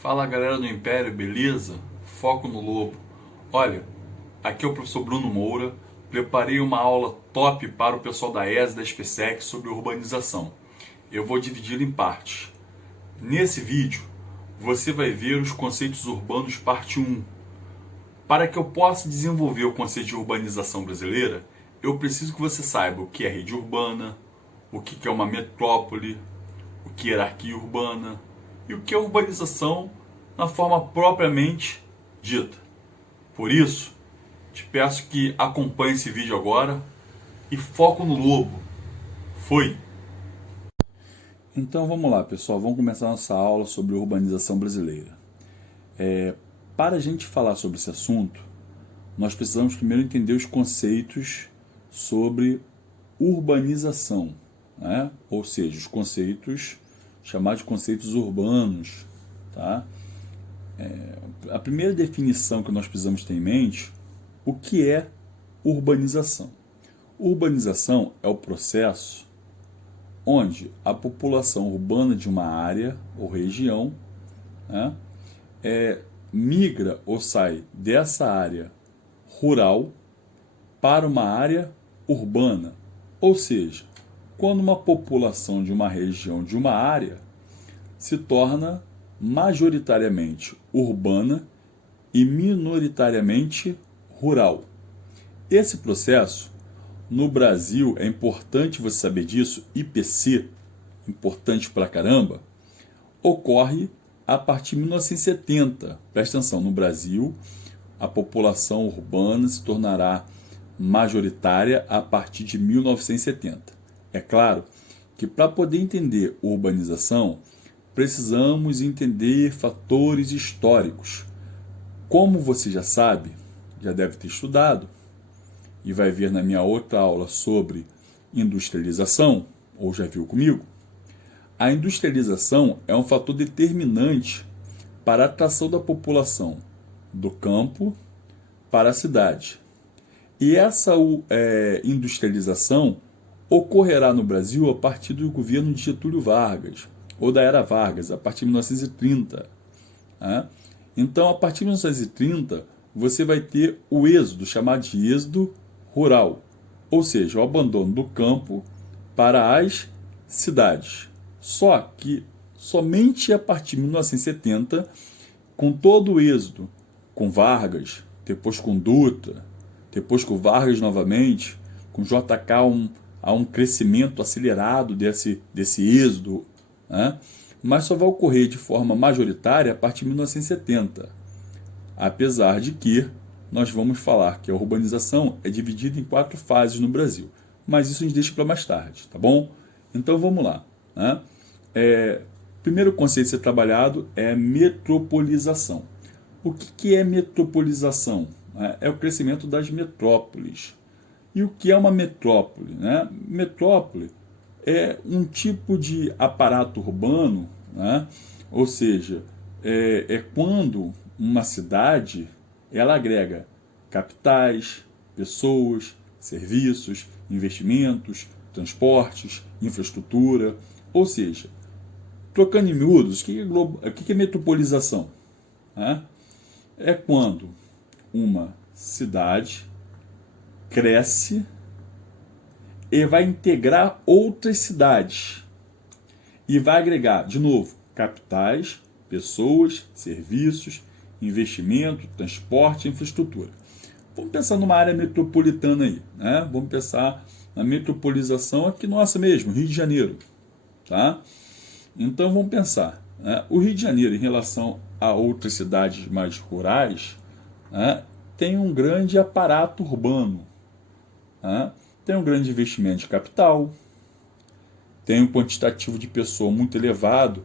Fala galera do Império, beleza? Foco no lobo. Olha, aqui é o professor Bruno Moura. Preparei uma aula top para o pessoal da ESA e da SpaceX sobre urbanização. Eu vou dividi-la em partes. Nesse vídeo, você vai ver os conceitos urbanos parte 1. Para que eu possa desenvolver o conceito de urbanização brasileira, eu preciso que você saiba o que é rede urbana, o que é uma metrópole, o que é hierarquia urbana e o que é urbanização na forma propriamente dita. Por isso, te peço que acompanhe esse vídeo agora e foco no lobo. Foi! Então vamos lá, pessoal, vamos começar a nossa aula sobre urbanização brasileira. Para a gente falar sobre esse assunto, nós precisamos primeiro entender os conceitos sobre urbanização, né? Ou seja, os conceitos chamados de conceitos urbanos. Tá? A primeira definição que nós precisamos ter em mente, o que é urbanização? Urbanização é o processo onde a população urbana de uma área ou região, né, migra ou sai dessa área rural para uma área urbana. Ou seja, quando uma população de uma região, de uma área, se torna majoritariamente urbana e minoritariamente rural. Esse processo, no Brasil, é importante você saber disso, IPC, importante pra caramba, ocorre a partir de 1970. Presta atenção, no Brasil, a população urbana se tornará majoritária a partir de 1970. É claro que para poder entender urbanização, precisamos entender fatores históricos. Como você já sabe, já deve ter estudado, e vai ver na minha outra aula sobre industrialização, ou já viu comigo, a industrialização é um fator determinante para a atração da população do campo para a cidade. E essa industrialização ocorrerá no Brasil a partir do governo de Getúlio Vargas, ou da Era Vargas, a partir de 1930. Né? Então, a partir de 1930, você vai ter o êxodo, chamado de êxodo rural, ou seja, o abandono do campo para as cidades. Só que somente a partir de 1970, com todo o êxodo, com Vargas, depois com Dutra, depois com Vargas novamente, com JK há um crescimento acelerado desse êxodo, né? Mas só vai ocorrer de forma majoritária a partir de 1970. Apesar de que nós vamos falar que a urbanização é dividida em 4 fases no Brasil. Mas isso a gente deixa para mais tarde, tá bom? Então vamos lá. Né? Primeiro conceito a ser trabalhado é metropolização. O que é metropolização? É o crescimento das metrópoles. E o que é uma metrópole? Né? Metrópole é um tipo de aparato urbano, né? Ou seja, é quando uma cidade ela agrega capitais, pessoas, serviços, investimentos, transportes, infraestrutura. Ou seja, trocando em miúdos, o que é metropolização? É quando uma cidade cresce e vai integrar outras cidades e vai agregar, de novo, capitais, pessoas, serviços, investimento, transporte, infraestrutura. Vamos pensar numa área metropolitana aí, né? Vamos pensar na metropolização aqui nossa mesmo, Rio de Janeiro, tá? Então vamos pensar, né? O Rio de Janeiro em relação a outras cidades mais rurais, né, tem um grande aparato urbano, né? Tem um grande investimento de capital, tem um quantitativo de pessoas muito elevado,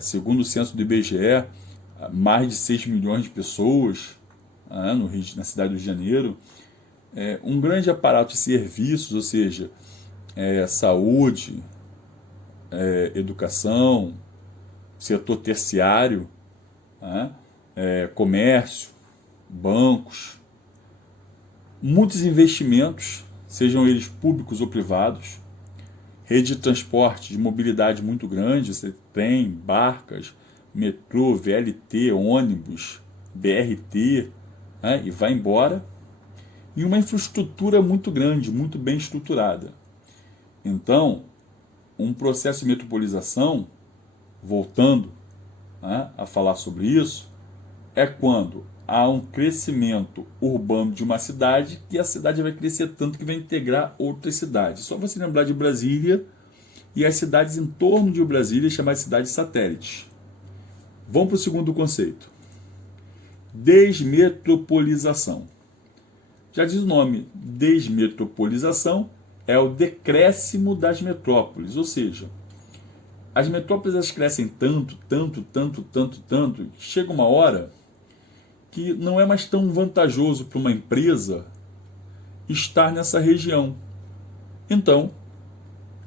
segundo o censo do IBGE, mais de 6 milhões de pessoas, na cidade do Rio de Janeiro, um grande aparato de serviços, ou seja, saúde, educação, setor terciário, comércio, bancos, muitos investimentos, sejam eles públicos ou privados, rede de transporte de mobilidade muito grande, você tem barcas, metrô, VLT, ônibus, BRT, né, e vai embora, e uma infraestrutura muito grande, muito bem estruturada. Então, um processo de metropolização, voltando, né, a falar sobre isso, é quando há um crescimento urbano de uma cidade que a cidade vai crescer tanto que vai integrar outras cidades. Só você lembrar de Brasília e as cidades em torno de Brasília, chamadas cidades satélites. Vamos para o segundo conceito. Desmetropolização. Já diz o nome, desmetropolização é o decréscimo das metrópoles, ou seja, as metrópoles elas crescem tanto, que chega uma hora que não é mais tão vantajoso para uma empresa estar nessa região. Então,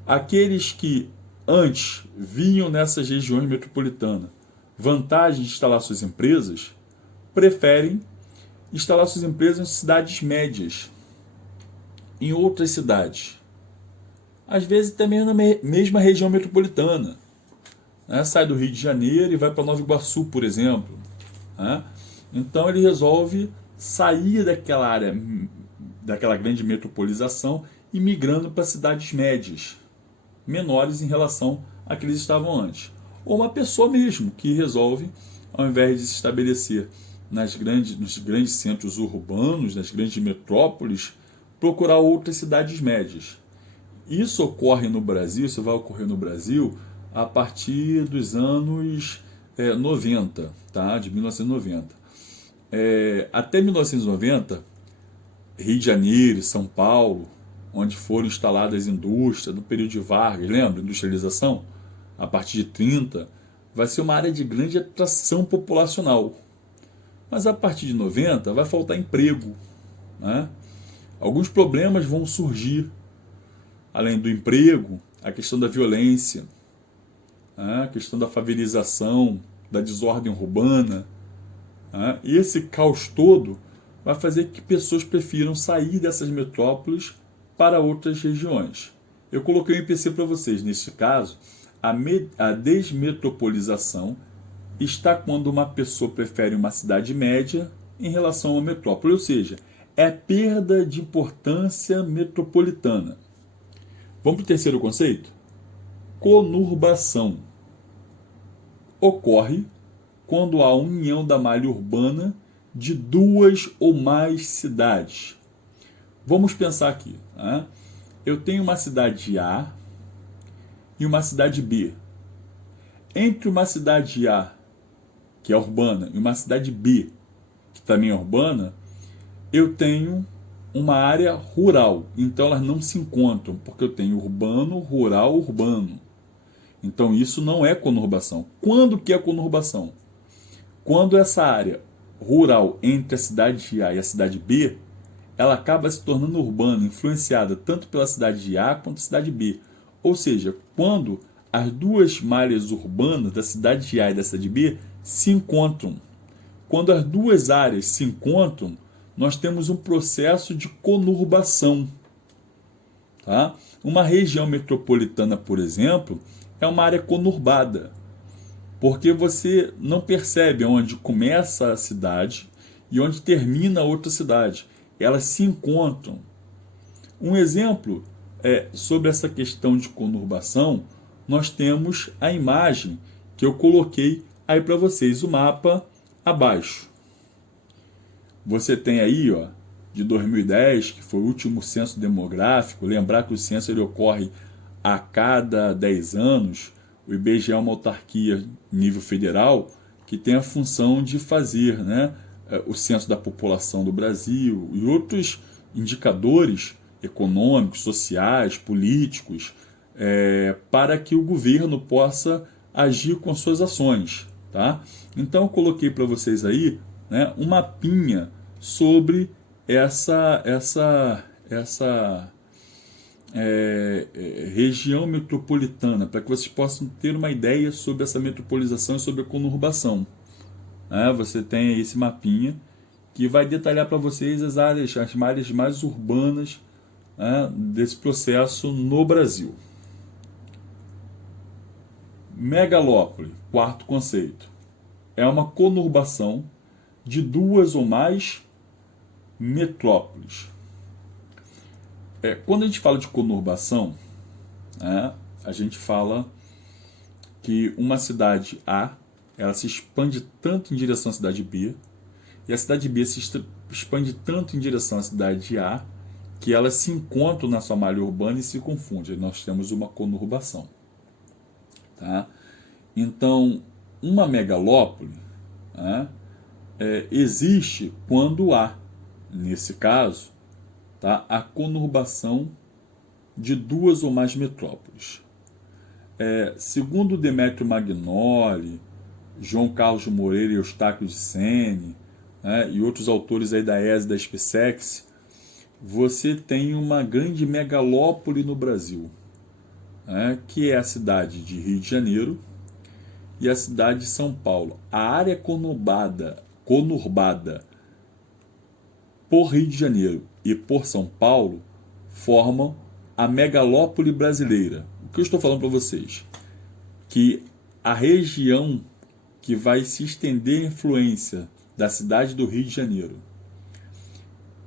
aqueles que antes vinham nessas regiões metropolitanas vantagem de instalar suas empresas, preferem instalar suas empresas em cidades médias, em outras cidades. Às vezes também na mesma região metropolitana. Né? Sai do Rio de Janeiro e vai para Nova Iguaçu, por exemplo. Né? Então ele resolve sair daquela área, daquela grande metropolização e migrando para cidades médias, menores em relação a que eles estavam antes. Ou uma pessoa mesmo que resolve, ao invés de se estabelecer nos grandes centros urbanos, nas grandes metrópoles, procurar outras cidades médias. Isso ocorre no Brasil, isso vai ocorrer no Brasil a partir dos anos 90, tá? De 1990. Até 1990, Rio de Janeiro, São Paulo, onde foram instaladas indústrias, no período de Vargas, lembra? Industrialização, a partir de 30, vai ser uma área de grande atração populacional. Mas a partir de 90 vai faltar emprego. Né? Alguns problemas vão surgir. Além do emprego, a questão da violência, né? A questão da favelização, da desordem urbana. Né? E esse caos todo vai fazer que pessoas prefiram sair dessas metrópoles para outras regiões. Eu coloquei um IPC para vocês. Neste caso, a desmetropolização está quando uma pessoa prefere uma cidade média em relação a uma metrópole, ou seja, é perda de importância metropolitana. Vamos para o terceiro conceito? Conurbação. Ocorre quando há união da malha urbana de duas ou mais cidades. Vamos pensar aqui. Né? Eu tenho uma cidade A e uma cidade B. Entre uma cidade A, que é urbana, e uma cidade B, que também é urbana, eu tenho uma área rural. Então elas não se encontram, porque eu tenho urbano, rural, urbano. Então isso não é conurbação. Quando que é conurbação? Quando essa área rural entre a cidade A e a cidade B, ela acaba se tornando urbana, influenciada tanto pela cidade A quanto a cidade B. Ou seja, quando as duas malhas urbanas da cidade A e da cidade B se encontram. Quando as duas áreas se encontram, nós temos um processo de conurbação. Tá? Uma região metropolitana, por exemplo, é uma área conurbada, porque você não percebe onde começa a cidade e onde termina a outra cidade. Elas se encontram. Um exemplo sobre essa questão de conurbação, nós temos a imagem que eu coloquei aí para vocês, o mapa abaixo. Você tem aí, ó, de 2010, que foi o último censo demográfico. Lembrar que o censo ele ocorre a cada 10 anos. O IBGE é uma autarquia nível federal que tem a função de fazer, né, o censo da população do Brasil e outros indicadores econômicos, sociais, políticos, para que o governo possa agir com suas ações. Tá? Então eu coloquei para vocês aí, né, um mapinha sobre essa região metropolitana, para que vocês possam ter uma ideia sobre essa metropolização e sobre a conurbação. Você tem aí esse mapinha que vai detalhar para vocês as áreas mais urbanas, né, desse processo no Brasil. Megalópole, quarto conceito. é uma conurbação de duas ou mais metrópoles. Quando a gente fala de conurbação, a gente fala que uma cidade A, ela se expande tanto em direção à cidade B, e a cidade B se expande tanto em direção à cidade A, que elas se encontram na sua malha urbana e se confundem. Aí nós temos uma conurbação. Tá? Então, uma megalópole existe quando há, nesse caso, tá, a conurbação de duas ou mais metrópoles. Segundo Demétrio Magnoli, João Carlos Moreira e Eustáquio de Sene, e outros autores aí da ESA e da SpaceX, você tem uma grande megalópole no Brasil, que é a cidade de Rio de Janeiro e a cidade de São Paulo. A área conurbada por Rio de Janeiro e por São Paulo formam a megalópole brasileira. O que eu estou falando para vocês? Que a região que vai se estender a influência da cidade do Rio de Janeiro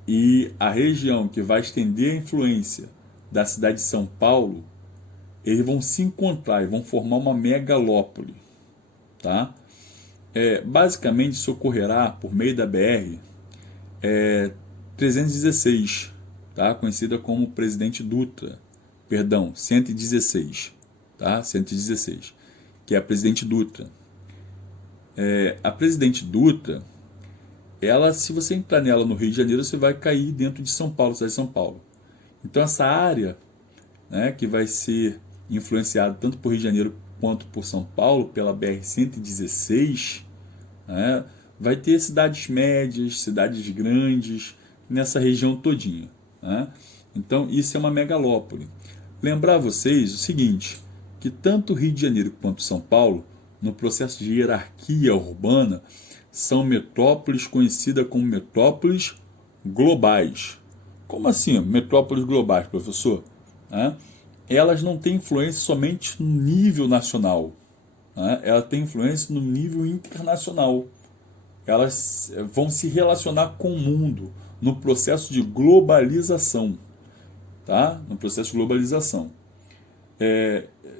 e a região que vai estender a influência da cidade de São Paulo, eles vão se encontrar e vão formar uma megalópole. Tá? Basicamente, isso ocorrerá por meio da BR 316, tá? Conhecida como Presidente Dutra, 116, tá? 116, que é a Presidente Dutra. A Presidente Dutra, ela, se você entrar nela no Rio de Janeiro, você vai cair dentro de São Paulo, cidade de São Paulo. Então, essa área, que vai ser influenciada tanto por Rio de Janeiro quanto por São Paulo, pela BR-116, vai ter cidades médias, cidades grandes, nessa região todinha. Então, isso é uma megalópole. Lembrar a vocês o seguinte, que tanto Rio de Janeiro quanto São Paulo, no processo de hierarquia urbana, são metrópoles conhecidas como metrópoles globais. Como assim, metrópoles globais, professor? Elas não têm influência somente no nível nacional. Ela tem influência no nível internacional. Elas vão se relacionar com o mundo no processo de globalização. Tá? No processo de globalização.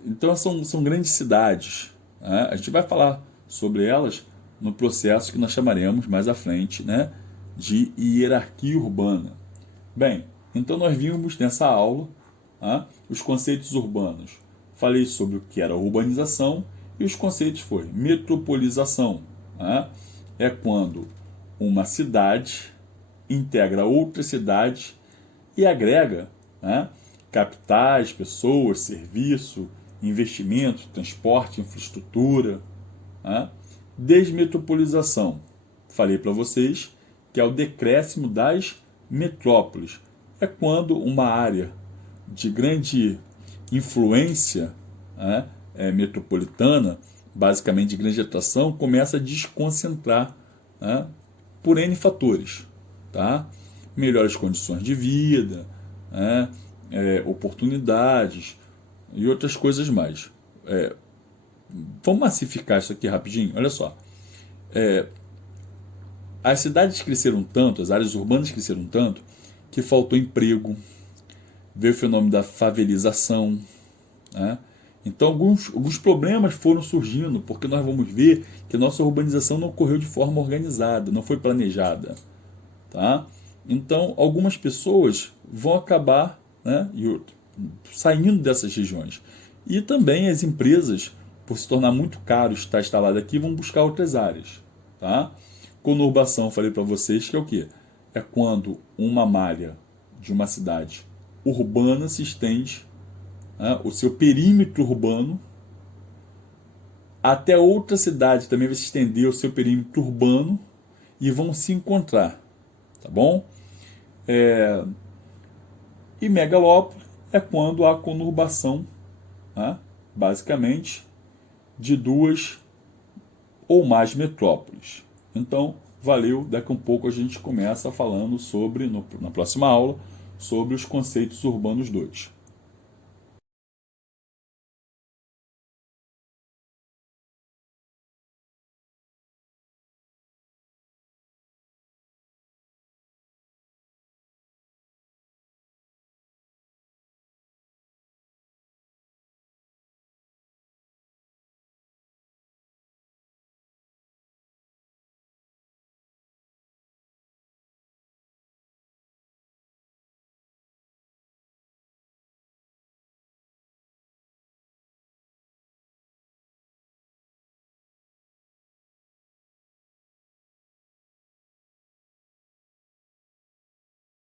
Então, são grandes cidades. A gente vai falar sobre elas no processo que nós chamaremos mais à frente, de hierarquia urbana. Bem, então nós vimos nessa aula os conceitos urbanos. Falei sobre o que era urbanização e os conceitos foram metropolização. É quando uma cidade integra outras cidades e agrega capitais, pessoas, serviço, investimento, transporte, infraestrutura. Desmetropolização. Falei para vocês que é o decréscimo das metrópoles. É quando uma área de grande influência metropolitana, basicamente de grande atração, começa a desconcentrar por N fatores. Tá? Melhores condições de vida, oportunidades e outras coisas mais. Vamos massificar isso aqui rapidinho. Olha só. As cidades cresceram tanto, as áreas urbanas cresceram tanto, que faltou emprego, veio o fenômeno da favelização. Então, alguns problemas foram surgindo, porque nós vamos ver que a nossa urbanização não ocorreu de forma organizada, não foi planejada. Tá? Então, algumas pessoas vão acabar saindo dessas regiões. E também as empresas, por se tornar muito caro estar instalado aqui, vão buscar outras áreas. Tá? Conurbação, falei para vocês que é o quê? É quando uma malha de uma cidade urbana se estende, o seu perímetro urbano, até outra cidade também vai se estender o seu perímetro urbano e vão se encontrar. Tá bom? E megalópole é quando há conurbação, basicamente, de duas ou mais metrópoles. Então, valeu. Daqui a um pouco a gente começa falando sobre, na próxima aula, sobre os conceitos urbanos 2.